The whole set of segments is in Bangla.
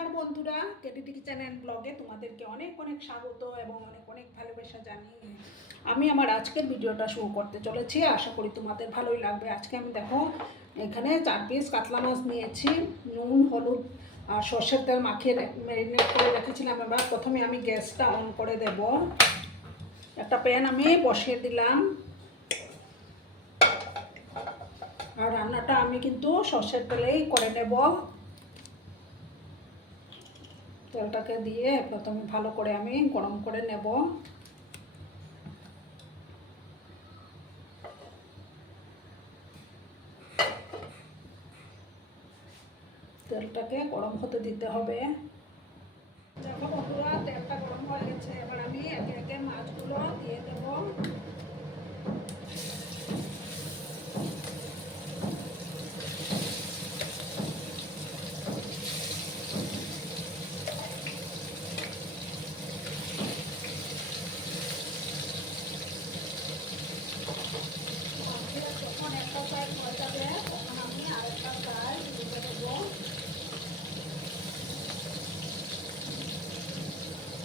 নমস্কার বন্ধুরা, কেটিটিকি চ্যানেল ব্লগে তোমাদেরকে অনেক অনেক স্বাগত এবং অনেক অনেক ভালোবাসা জানিয়ে আমি আমার আজকের ভিডিওটা শুরু করতে চলেছি। আশা করি তোমাদের ভালোই লাগবে। আজকে আমি দেখো এখানে 4 পিস কাতলা মাছ নিয়েছি। নুন, হলুদ আর সর্ষের তেল মাখিয়ে ম্যারিনেট করে রেখেছিলাম। এবার প্রথমে আমি গ্যাসটা অন করে দেব। একটা প্যান আমি বসিয়ে দিলাম আর রান্নাটা আমি কিন্তু সর্ষের তেলেই করে নেব। তেলটাকে দিয়ে প্রথমে ভালো করে আমি গরম করে নেব। তেলটাকে গরম হতে দিতে হবে। দেখো বন্ধুরা, তেলটা গরম হয়ে গেছে। এবার আমি একে একে মাছগুলো দিয়ে দেব। যখন একটা সাইড হয়ে যাবে তখন আমি আরেকটা সাইড দিয়ে দেবো।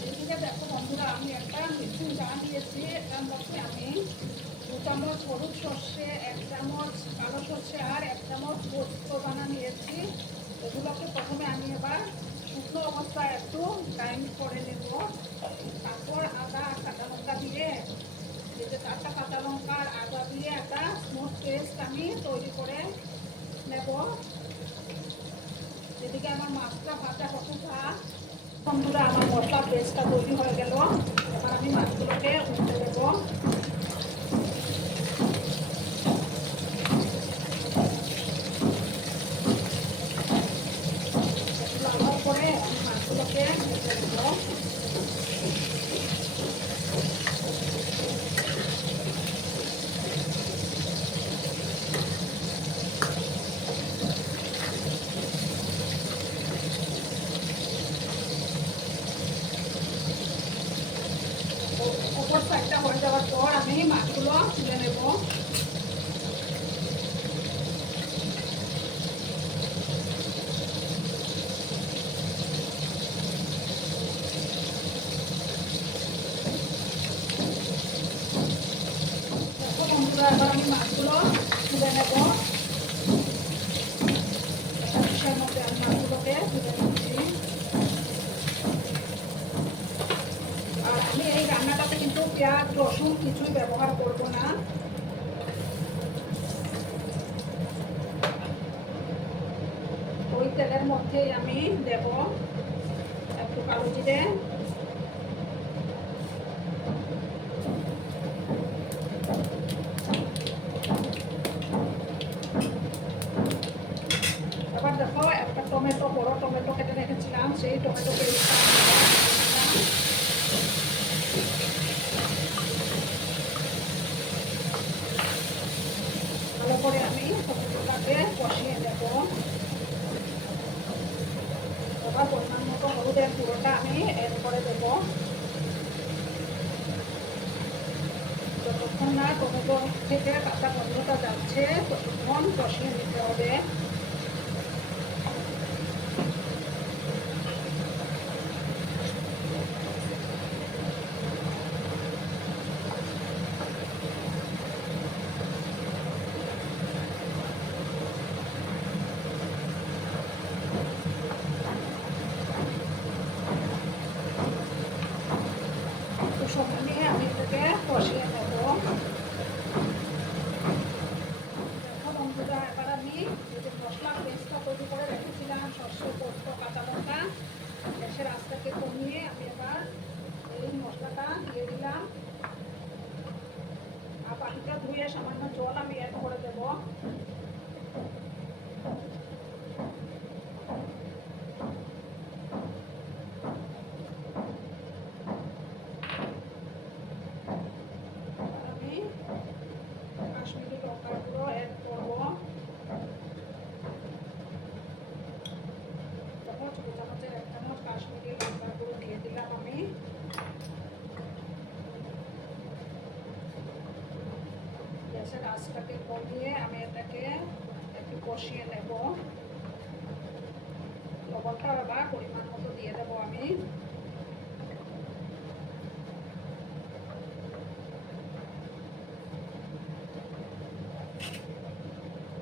এদিকে দেখো বন্ধুরা, আমি একটা মিক্সিং জার নিয়েছি। এটার মধ্যে আমি 2 চামচ হলুদ সর্ষে, 1 চামচ কালো সর্ষে আর 1 চামচ পোস্ত দানা নিয়েছি। এগুলোকে প্রথমে আমি এবার শুকনো অবস্থায় একটু গ্রাইন্ড করে নেব। তারপর আদা আর কাঁচা লঙ্কা দিয়ে, এই যে 4টা কাঁচা লঙ্কা আর আদা দিয়ে একটা স্মুথ পেস্ট আমি তৈরি করে নেব। এদিকে আমার মাছটা ভাজা হতে থাক। বন্ধুরা, আমার মশলা পেস্টটা তৈরি হয়ে গেল। এবার আমি মাছগুলোকে উঠে দেব। লাগার পরে আমি মাছগুলোকে ভেজে দেব। ওপর সাইডটা হয়ে যাওয়ার পর আমি মাছগুলো তুলে নেব। দেখো বন্ধুরা, এবার আমি মাছগুলো তুলে নেব। ডিশের মধ্যে আমি মাছগুলোকে তুলে নিচ্ছি। আর আমি এই রান্নাটাতে কিন্তু পেঁয়াজ রসুন কিছুই ব্যবহার করব না। ওই তেলের মধ্যেই আমি দেব একটু কালো জিরে, এবার দেখো একটা টমেটো, বড় টমেটো কেটে রেখেছিলাম, সেই টমেটো পেস্টটা ভালো করে আমি টমেটোটাকে কষিয়ে দেব। এবার পরিমাণ মতো হলুদের গুঁড়োটা আমি এড করে দেব। যতক্ষণ না টমেটো থেকে কাঁচা গন্ধটা যাচ্ছে ততক্ষণ কষিয়ে নিতে হবে। সময় নিয়ে আমি এটাকে কষিয়ে নেব। দেখো বন্ধুরা, এবার আমি যে মশলা পেস্টটা তৈরি করে রেখেছিলাম, সর্ষে, পোস্ত, কাঁচা লঙ্কা, গ্যাসের আঁচটাকে কমিয়ে আমি এবার এই মশলাটা দিয়ে দিলাম। আর পানিটা ধুয়ে সামান্য জল আমি অ্যাড করে দেব। আমি কাশ্মীরি লঙ্কার গুঁড়ো অ্যাড করব। ছোটো চামচের 1 চামচ কাশ্মীরি লঙ্কার গুঁড়ো দিয়ে দিলাম আমি। গ্যাসের আঁচটাকে কমিয়ে আমি এটাকে একটু কষিয়ে নেব। লবণটা আবার পরিমাণ দিয়ে দেবো আমি।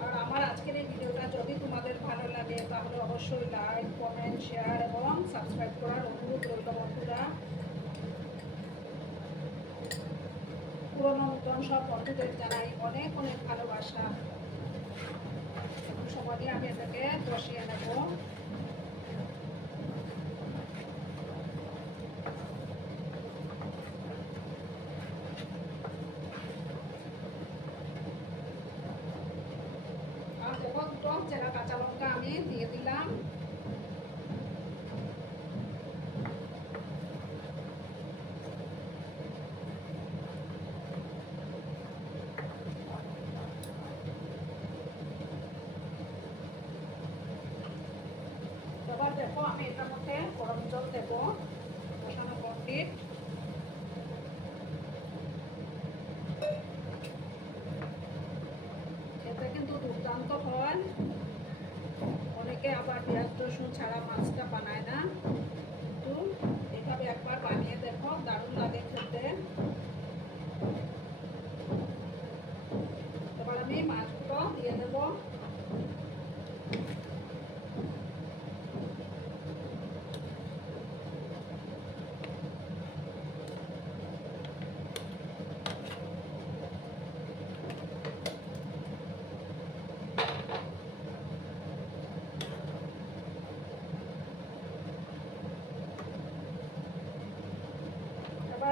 আর আমার আজকের এই ভিডিওটা যদি তোমাদের ভালো লাগে তাহলে অবশ্যই লাইক, কমেন্ট, শেয়ার এবং সাবস্ক্রাইব করার অনুরোধ রইল বন্ধুরা। পুরনো নতুন সব বন্ধুদের জানাই অনেক অনেক ভালোবাসা। একটু সময় দিয়ে আমি এটাকে বসিয়ে নেব। আর দেখো দুটো চেরা কাঁচা লঙ্কা আমি দিয়ে দিলাম। এবার দেখো আমি এটার মধ্যে গরম জল দেবো, বসানো কমপ্লিট। খেতে কিন্তু দুর্দান্ত হয়। অনেকে আবার পেঁয়াজ রসুন ছাড়া মাছটা বানায় না, কিন্তু এইভাবে একবার বানিয়ে দেখো, দারুণ লাগে খেতে। এবার আমি মাছগুলো দিয়ে দেবো।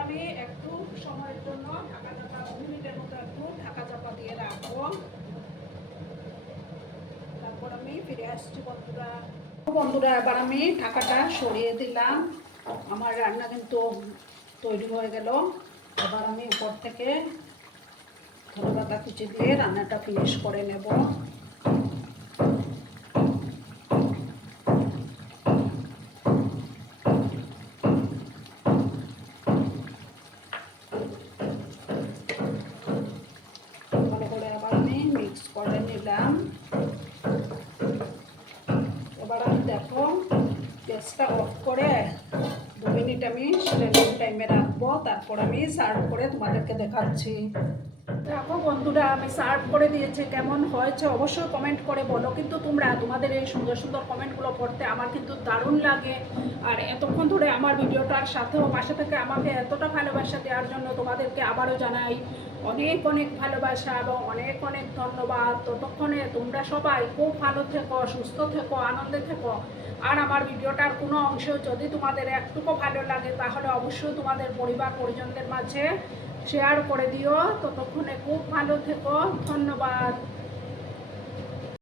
আমি একটু সময়ের জন্য ঢাকা চাপা 2 মিনিটের মতো একটু ঢাকা চাপা দিয়ে রাখবো, তারপর আমি ফিরে আসছি বন্ধুরা। বন্ধুরা এবার আমি ঢাকাটা সরিয়ে দিলাম। আমার রান্না কিন্তু তৈরি হয়ে গেল। এবার আমি উপর থেকে ধনেপাতা কুচি দিয়ে রান্নাটা ফিনিশ করে নেব। করে নিলাম। এবার আমি দেখো গ্যাসটা অফ করে 2 মিনিট আমি স্ট্যান্ডিং টাইমে রাখবো, তারপর আমি সার্ভ করে তোমাদেরকে দেখাচ্ছি। দেখো বন্ধুরা আমি সার্ভ করে দিয়েছি, কেমন হয়েছে অবশ্যই কমেন্ট করে বলো। কিন্তু তোমরা তোমাদের এই সুন্দর সুন্দর কমেন্টগুলো পড়তে আমার কিন্তু দারুণ লাগে। আর এতক্ষণ ধরে আমার ভিডিওটার সাথেও পাশে থেকে আমাকে এতটা ভালোবাসা দেওয়ার জন্য তোমাদেরকে আবারও জানাই অনেক অনেক ভালোবাসা এবং অনেক অনেক ধন্যবাদ। ততক্ষণে তোমরা সবাই খুব ভালো থেকো, সুস্থ থেকো, আনন্দে থেকো। আর আমার ভিডিওটার কোনো অংশ যদি তোমাদের একটুকু ভালো লাগে তাহলে অবশ্যই তোমাদের পরিবার পরিজনদের মাঝে শেয়ার করে দিও। ততক্ষণে খুব ভালো থেকো, ধন্যবাদ।